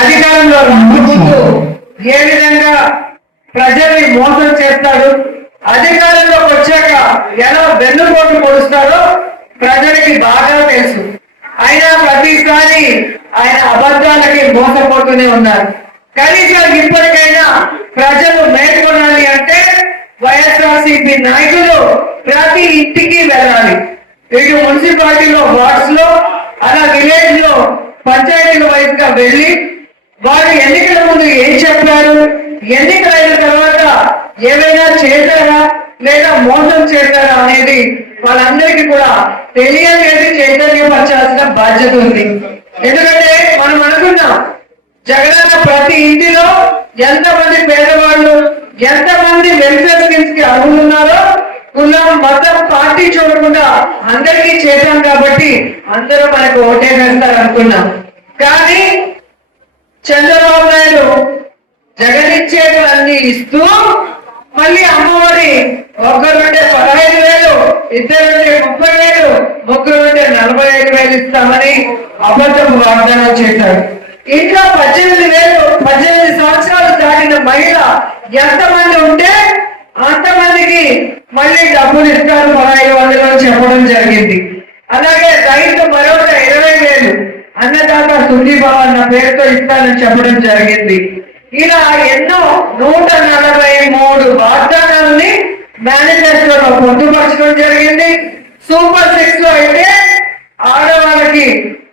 అధికారంలో రాకముందు ఏ విధంగా ప్రజల్ని మోసం చేస్తాడు, అధికారంలోకి వచ్చాక ఎలా వెన్నుపోటు పొడుస్తాడో ప్రజలకి బాగా తెలుసు. అయినా ప్రతిసారి ఆయన అబద్ధాలకి మోసపోతూనే ఉన్నారు. కనీసం ఇప్పటికైనా ప్రజలు మేల్కొనాలి అంటే వైఎస్ఆర్సీపీ నాయకులు ప్రతి ఇంటికి వెళ్ళాలి. ఇటు మున్సిపాలిటీలో వార్డ్స్ లో, అలా విలేజ్ లో పంచాయతీల వైపుగా వెళ్ళి వారు ఎన్నికల ముందు ఏం చెప్పారు, ఎన్నికలైన తర్వాత ఏమైనా చేశారా లేదా మోసం చేశారా అనేది వాళ్ళందరికీ కూడా తెలియజేసి చైతన్యపరచాల్సిన బాధ్యత ఉంది. ఎందుకంటే మనం అనుకున్నాం జగనన్న ప్రతి ఇంటిలో ఎంతమంది పేదవాళ్ళు, ఎంతమంది వెల్ఫేర్ స్కీమ్స్ కి అర్హులున్నారో కులం మతం పార్టీ చూడకుండా అందరికీ చేశాం కాబట్టి అందరూ మనకు ఓటే వేస్తారు అనుకున్నాం. కానీ చంద్రబాబు నాయుడు జగనిచ్చేది అన్ని ఇస్తూ మళ్ళీ అమ్మఒడి ఒక్కరుంటే 15,000, ఇద్దరుంటే 30,000, ముగ్గురుంటే 45,000 ఇస్తామని అబద్ధపు వాగ్దానం చేశారు. ఇంకా 18 సంవత్సరాలు దాటిన మహిళ ఎంతమంది ఉంటే అంతమందికి మళ్ళీ డబ్బులు ఇస్తారు 1,500 చెప్పడం జరిగింది. అలాగే రైతు భరోసా 20,000 అన్నదాత సుఖీభావ అన్న పేరుతో ఇస్తానని చెప్పడం జరిగింది. ఇలా ఎన్నో 143 వాగ్దానాలని మేనిఫెస్టోలో పొందుపరచడం జరిగింది. సూపర్ 6 లో అయితే ఆడవాళ్ళకి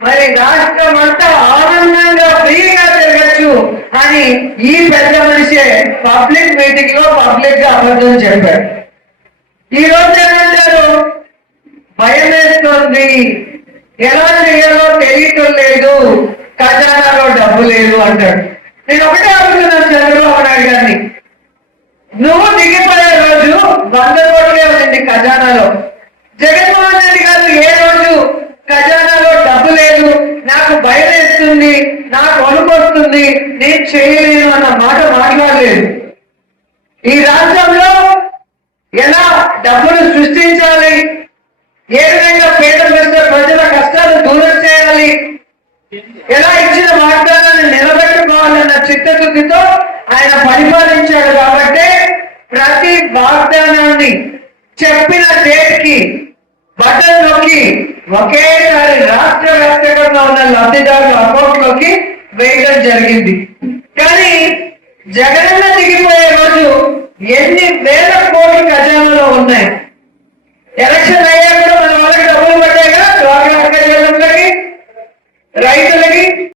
మరి రాష్ట్రం అంతా ఆనందంగా ఫ్రీగా తిరగచ్చు అని ఈ పెద్ద మనిషే పబ్లిక్ మీటింగ్ లో పబ్లిక్ గా అబద్ధం చెప్పారు. ఈ రోజు ఏమంటారు, భయం వేస్తుంది, ఎలా చేయాలో తెలియటం లేదు, ఖజానాలో డబ్బు లేదు అంటాడు. నేను ఒకటే అడుగుతున్నాను చంద్రబాబు నాయుడు గారిని, నువ్వు దిగిపోయే రోజు 100 కోట్లే ఉంది ఖజానాలో. జగన్మోహన్ రెడ్డి గారు ఏ రోజు ఖజానాలో డబ్బు లేదు, నాకు భయం వేస్తుంది, నాకు వణుకొస్తుంది, నేను చేయలేను అన్న మాట మాట్లాడలేదు. ఈ రాష్ట్రంలో ఎలా డబ్బులు సృష్టించాలి, ఏ విధంగా పేద ప్రజల కష్టాలు దూరం చేయాలి, ఎలా ఇచ్చిన వాగ్దానాన్ని నిలబెట్టుకోవాలన్న చిత్తశుద్ధితో ఆయన పరిపాలించాడు. కాబట్టి ప్రతి వాగ్దానాన్ని చెప్పిన డేట్ కి బటన్ నొక్కి ఒకేసారి రాష్ట్ర వ్యాప్తంగా ఉన్న లబ్ధిదారుల అకౌంట్ లోకి వేయడం జరిగింది. కానీ జగనన్న దిగిపోయే రోజు ఎన్ని వేల